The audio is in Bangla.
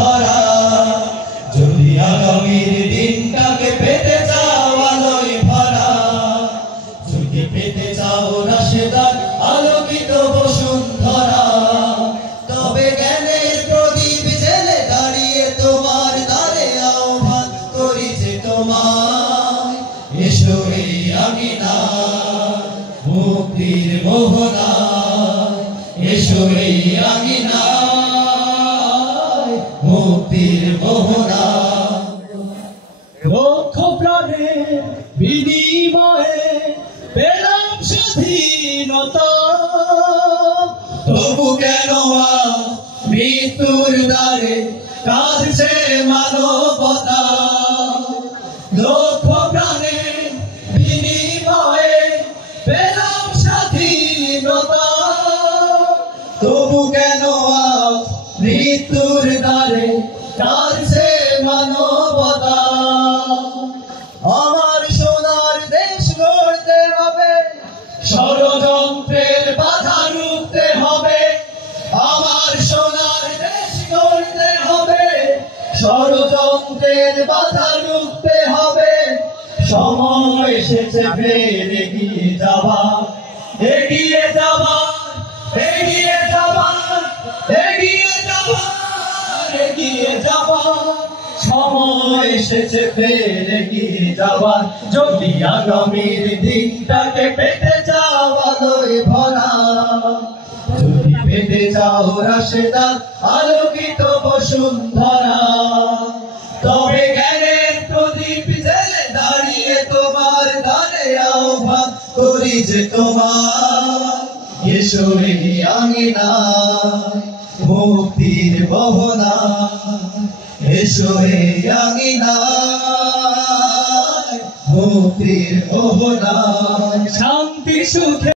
ধরা। যদি আগামীর দিনটাকে পেতে চাও আলোয় ভরা, যদি পেতে চাও রাশেদার আলোকিত বসুন্ধরা, তবে জ্ঞানের প্রদীপ জেলে দাঁড়িয়ে তোমার দ্বারে আহ্বান করি যে তোমায়, এসো এই আঙিনায় মুক্তির মোহনায়, এসো এই আঙিনায় মুক্তির মোহনায়। লক্ষ প্রাণের বিনিময়ে পেলাম স্বাধীনতা, তবু কেন মৃত্যুর দ্বারে কাঁদছে মানবতা। লক্ষ প্রাণের বিনিময়ে পেলাম স্বাধীনতা, তবু কেন মৃত্যুর দ্বারে কাঁদছে মানবতা। আমার সোনার দেশ গড়তে হবে, ষড়যন্ত্রের বাধা রুখতে হবে। আমার সোনার দেশ গড়তে হবে, ষড়যন্ত্রের বাধা রুখতে হবে। সময় এসেছে ফের এগিয়ে যাওয়া, এগিয়ে যাবার, এগিয়ে যাবার, এগিয়ে যাবার, এগিয়ে যাবার সময় এসেছে ফের এগিয়ে যাওয়ার। যদি আগামীর দিনটাকে পেতে চাও আলোয় ভরা, যদি পেতে চাও রাশেদার আলোকিত বসুন্ধরা, তবে জ্ঞানের প্রদীপ জেলে দাঁড়িয়ে তোমার দ্বারে আহ্বান করি যে তোমার, এসো এই আঙিনায় মুক্তির মোহনায়, এসো এই আঙিনায় মুক্তির মোহনায়। শান্তি সুখে